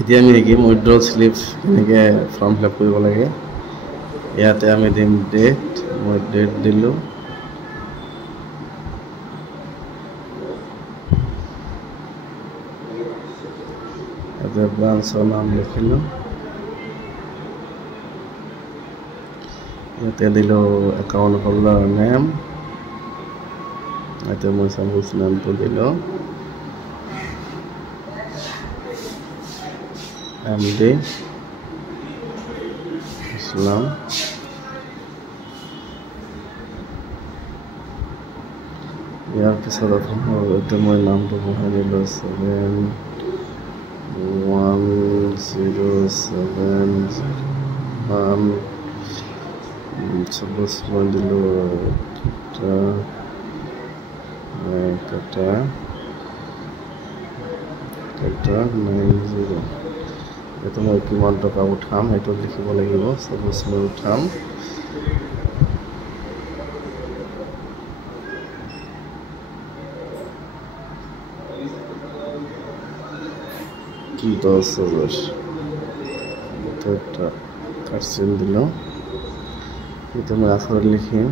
এতিয়া আমি শিকিম উইথড্ৰ স্লিপ কেনেকৈ ফৰ্ম ফিল আপ কৰিব লাগে। ইয়াতে আমি দিম ডেট, মই ডেট দিলোঁ। ইয়াতে ব্ৰাঞ্চৰ নাম লিখিলোঁ। ইয়াতে দিলোঁ একাউণ্ট হোল্ডাৰ নেম। ইয়াতে মই চাপোজ নামটো দিলোঁ MD ইছলাম। ইয়াৰ পিছত আপোনাৰ এতিয়া মই নামটো বহাই দিলোঁ 71071। চাপোজ মই দিলোঁ টাটা 90। এইটো মই কিমান টকা উঠাম সেইটো লিখিব লাগিব। চাপোজ মই উঠাম 10,000। কাটচিন দিলোঁ। এইটো মই আখৰ লিখিম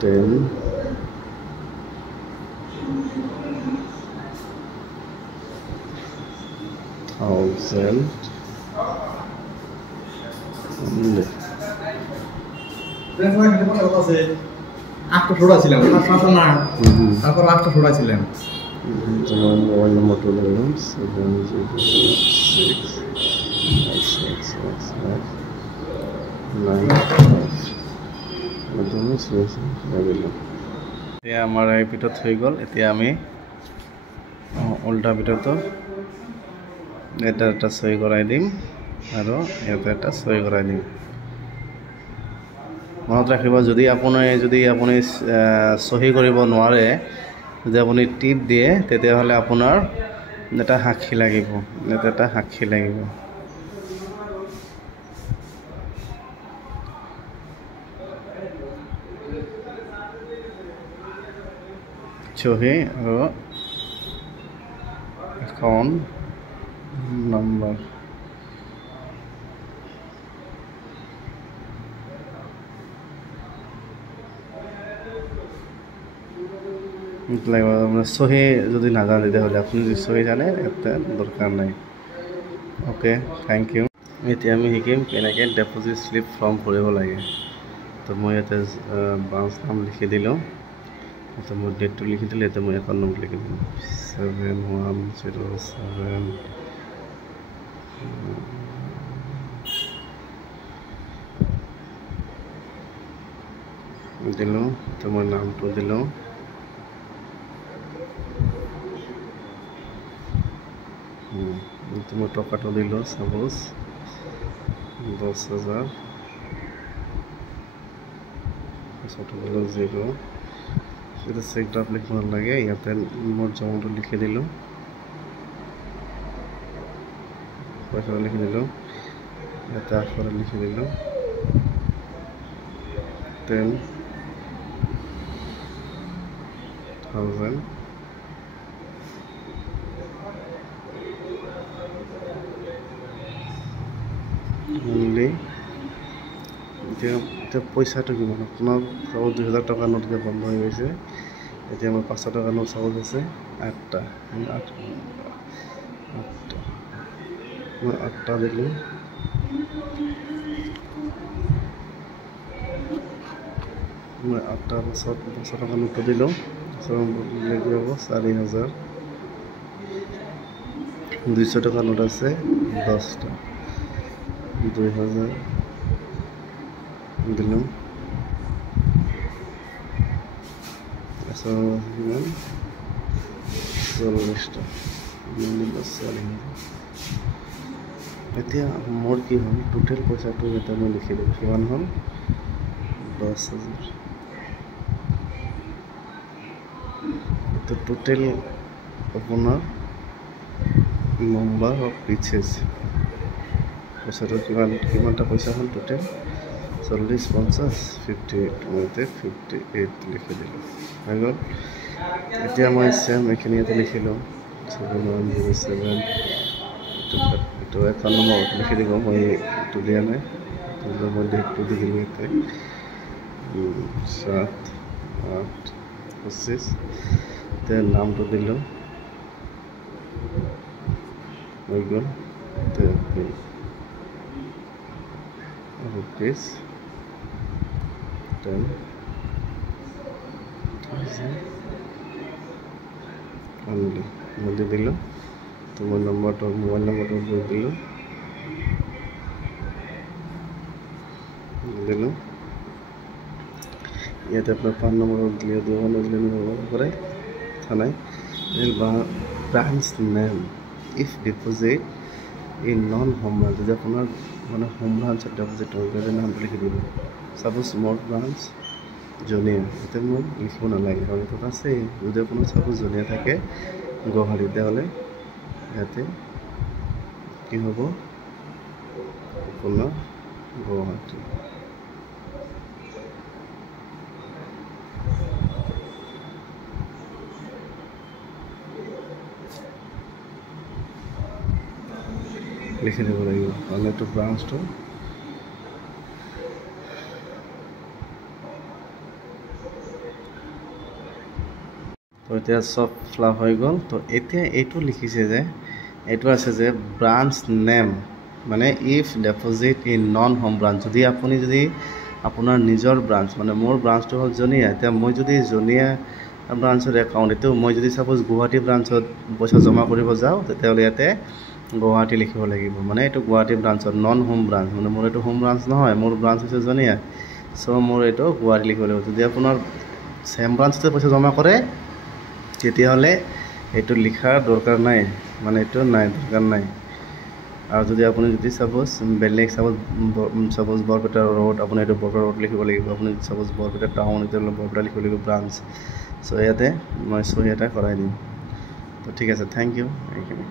10,000 আটটা ছোড়া ছিলাম তাৰপৰ আটটা ছোড়া ছিলেন। তোমাৰ মোবাইল নম্বৰটা দিলাম 7066695। এতিয়া আমাৰ এই পিঠত হৈ গ'ল। এতিয়া আমি উল্টা পিঠতো এটা চহী কৰাই দিম আৰু ইয়াতে এটা চহী কৰাই দিম। মনত ৰাখিব, যদি আপুনি চহী কৰিব নোৱাৰে, যদি আপুনি টিপ দিয়ে তেতিয়াহ'লে আপোনাৰ এটা সাক্ষী লাগিব। চহী আৰু একাউণ্ট নম্বৰ। চহী যদি নাজানে তেতিয়াহ'লে আপুনি যদি চহী জানে এটা দৰকাৰ নাই। Okay, thank you. এতিয়া আমি শিকিম কেনেকৈ ডিপ'জিট শ্লিপ ফৰ্ম ভৰিব লাগে। তো মই ইয়াতে ব্ৰাঞ্চ নাম লিখি দিলোঁ। এতিয়া মই ডেটটো লিখি দিলোঁ। এতিয়া মই একাউণ্ট নম্বৰ লিখি দিলোঁ 7107 দিলোঁ। এতিয়া মই নামটো দিলোঁ মই টকাটো দিলোঁ চাপোজ 10,000। পাছতো দিলোঁ 0। এতিয়া চেক ড্ৰাফ লিখিব নালাগে। ইয়াতে মোৰ জমাটো লিখি দিলোঁ, পইচাটো লিখি দিলোঁ। ইয়াতে আখৰ লিখি দিলোঁ 10,000। এতিয়া পইচাটো কিমান? আপোনাৰ 2,000 টকা নোট এতিয়া বন্ধ হৈ গৈছে। এতিয়া মোৰ 500 টকা নোট চাপোজ আছে 8টা। মই 8টা দিলোঁ। মই 8টাৰ পাছত 500 টকা নোটটো দিলোঁ। লিখি হ'ব 4,000। 200 টকা নোট আছে 10টা। 2,000 দিলোঁ। কিমান? 40টা। 4,000। এতিয়া মোৰ কি হ'ল, টোটেল পইচাটো এতিয়া মই লিখি দিওঁ কিমান হ'ল 10,000। তো টোটেল আপোনাৰ নাম্বাৰ অফ পিচেছ পইচাটো কিমানটা পইচা হ'ল টোটেল 40 50 58 মই ইয়াতে 58 লিখি দিলোঁ হৈ গ'ল এতিয়া মই চেম এইখিনি ইয়াতে লিখিলোঁ 7107 এইটো একাউণ্ট নম্বৰ লিখি দিব মই এইটো দিয়া নাই মই ডেটটো দি দিলোঁ ইয়াতে 7 8 25 এতিয়া নামটো দিলোঁ হৈ গ'ল rupees 10,000 only মই দি দিলোঁ তো মই মোবাইল নম্বৰটো দি দিলোঁ ইয়াতে আপোনাৰ পান নম্বৰ দিলে দিব পাৰে কথা নাই branch name if deposit in non home branch যদি আপোনাৰ মানে হোম ব্ৰাঞ্চত ডিপ'জিট কৰিলে নামটো লিখি দিব চাপ'জ মোৰ ব্ৰাঞ্চ জনিয়া এতিয়া মই লিখিব নালাগে কাৰণ এইটোত আছেই যদি আপোনাৰ চাপ'জ জনিয়া থাকে গুৱাহাটী তেতিয়াহ'লে ইয়াতে কি হ'ব আপোনাৰ গুৱাহাটী লিখি দিব লাগিব কাৰণ এইটো ব্ৰাঞ্চটো তো এতিয়া চব ফ্লাপ হৈ গ'ল তো এতিয়া এইটো লিখিছে যে এইটো আছে যে ব্ৰাঞ্চ নেম মানে if deposit in non home branch যদি আপুনি যদি আপোনাৰ নিজৰ ব্ৰাঞ্চ মানে মোৰ ব্ৰাঞ্চটো হ'ল জনিয়া এতিয়া মই যদি জনিয়া ব্ৰাঞ্চৰ একাউণ্ট এইটো মই যদি চাপ'জ গুৱাহাটী ব্ৰাঞ্চত পইচা জমা কৰিব যাওঁ তেতিয়াহ'লে ইয়াতে গুৱাহাটী লিখিব লাগিব মানে এইটো গুৱাহাটী ব্ৰাঞ্চত নন হোম ব্ৰাঞ্চ মানে মোৰ এইটো হোম ব্ৰাঞ্চ নহয় মোৰ ব্ৰাঞ্চ হৈছে জনিয়া চ' মোৰ এইটো গুৱাহাটী লিখিব লাগিব যদি আপোনাৰ চেম ব্ৰাঞ্চতে পইচা জমা কৰে তেতিয়াহ'লে এইটো লিখাৰ দৰকাৰ নাই মানে এইটো নাই দৰকাৰ নাই আৰু যদি আপুনি যদি চাপ'জ বেলেগ চাপ'জ বৰপেটা ৰোড আপুনি এইটো বৰপেটা ৰোড লিখিব লাগিব আপুনি চাপ'জ বৰপেটা টাউন তেতিয়াহ'লে বৰপেটা লিখিব লাগিব ব্ৰাঞ্চ চ' ইয়াতে মই এটা কৰাই দিম তো ঠিক আছে থেংক ইউ এইখিনি